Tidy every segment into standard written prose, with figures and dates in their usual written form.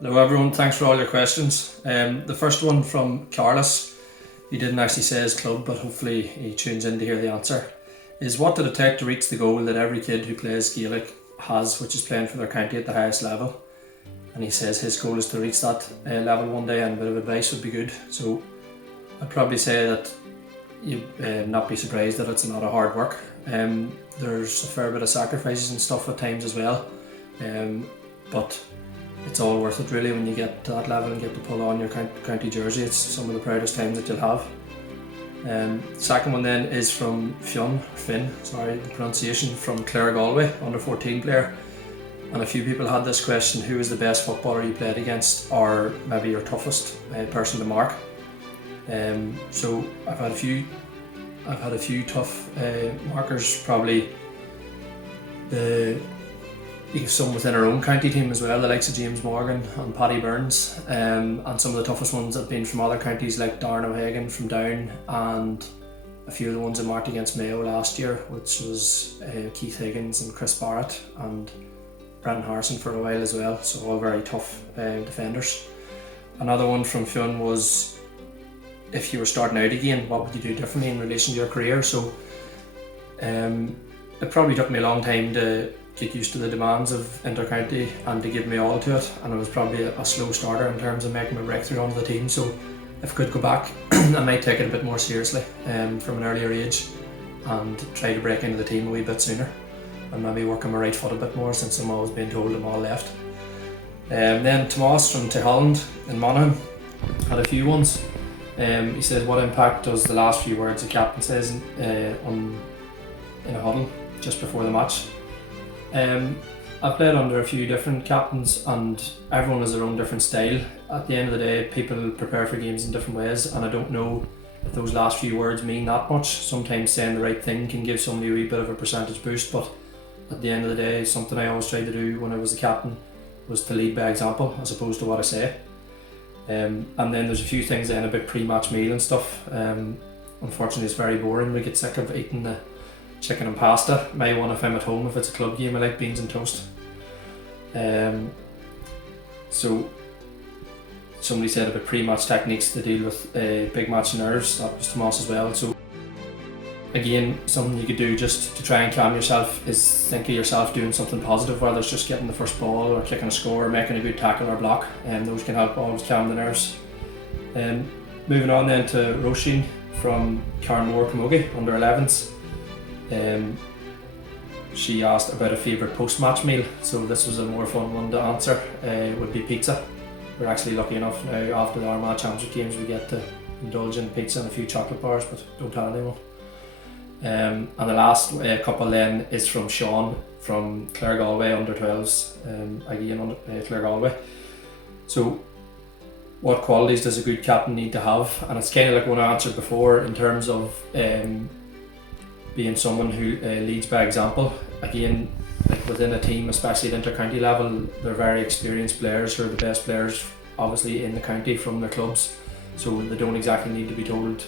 Hello everyone, thanks for all your questions. The first one from Carlos, he didn't actually say his club, but hopefully he tunes in to hear the answer, is what did it take to reach the goal that every kid who plays Gaelic has, which is playing for their county at the highest level? And he says his goal is to reach that level one day, and a bit of advice would be good. So I'd probably say that you'd not be surprised that it's a lot of hard work. There's a fair bit of sacrifices and stuff at times as well, but it's all worth it really when you get to that level and get to pull on your county jersey. It's some of the proudest times that you'll have. Second one then is from Fionn, sorry the pronunciation, from Claregalway, under 14 player. And a few people had this question: who is the best footballer you played against, or maybe your toughest person to mark? So I've had a few tough markers, probably some within our own county team as well, the likes of James Morgan and Paddy Burns, and some of the toughest ones have been from other counties like Darren O'Hagan from Down, and a few of the ones I marked against Mayo last year, which was Keith Higgins and Chris Barrett and Brendan Harrison for a while as well, so all very tough defenders. Another one from Fionn was, if you were starting out again, what would you do differently in relation to your career? So it probably took me a long time to get used to the demands of inter-county and to give me all to it, and it was probably a slow starter in terms of making my breakthrough onto the team. So if I could go back, I might take it a bit more seriously from an earlier age and try to break into the team a wee bit sooner, and maybe work on my right foot a bit more, since I'm always being told I'm all left. Then Tómas from Tyholland in Monaghan had a few ones. He says, what impact does the last few words the captain says in a huddle just before the match? I've played under a few different captains, and everyone has their own different style. At the end of the day, people prepare for games in different ways, and I don't know if those last few words mean that much. Sometimes saying the right thing can give somebody a wee bit of a percentage boost, but at the end of the day, something I always tried to do when I was the captain was to lead by example as opposed to what I say. And then there's a few things in a bit pre-match meal and stuff. Unfortunately, it's very boring. We get sick of eating the chicken and pasta. My one, if I'm at home, if it's a club game, I like beans and toast. So somebody said about pre-match techniques to deal with big match nerves. That was Tómas as well. So again, something you could do just to try and calm yourself is think of yourself doing something positive, whether it's just getting the first ball or kicking a score or making a good tackle or block, and those can help always calm the nerves. Moving on then to Róisín from Carnmore, Camogie, under 11s. She asked about a favourite post-match meal, so this was a more fun one to answer. It would be pizza. We're actually lucky enough now, after the Armagh Championship games, we get to indulge in pizza and a few chocolate bars, but don't tell anyone. And the last couple then is from Sean from Claregalway under 12s, again on Claregalway. So what qualities does a good captain need to have? And it's kind of like what I answered before in terms of being someone who leads by example. Again, like within a team, especially at inter-county level, they're very experienced players who are the best players obviously in the county from their clubs, so they don't exactly need to be told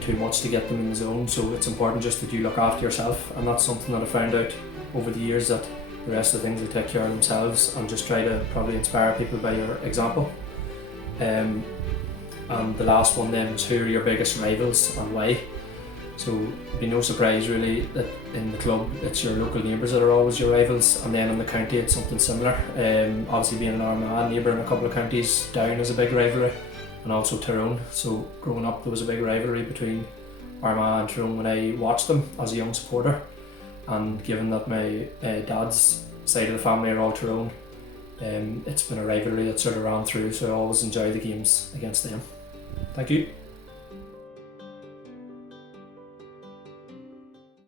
too much to get them in the zone. So it's important just that you look after yourself, and that's something that I found out over the years, that the rest of the things, they take care of themselves and just try to probably inspire people by your example. And the last one then was, who are your biggest rivals and why? So it'd be no surprise really that in the club it's your local neighbours that are always your rivals, and then in the county it's something similar. Obviously being an Armagh neighbour in a couple of counties, Down is a big rivalry, and also Tyrone. So growing up there was a big rivalry between Armagh and Tyrone when I watched them as a young supporter, and given that my dad's side of the family are all Tyrone, it's been a rivalry that sort of ran through, so I always enjoy the games against them. Thank you.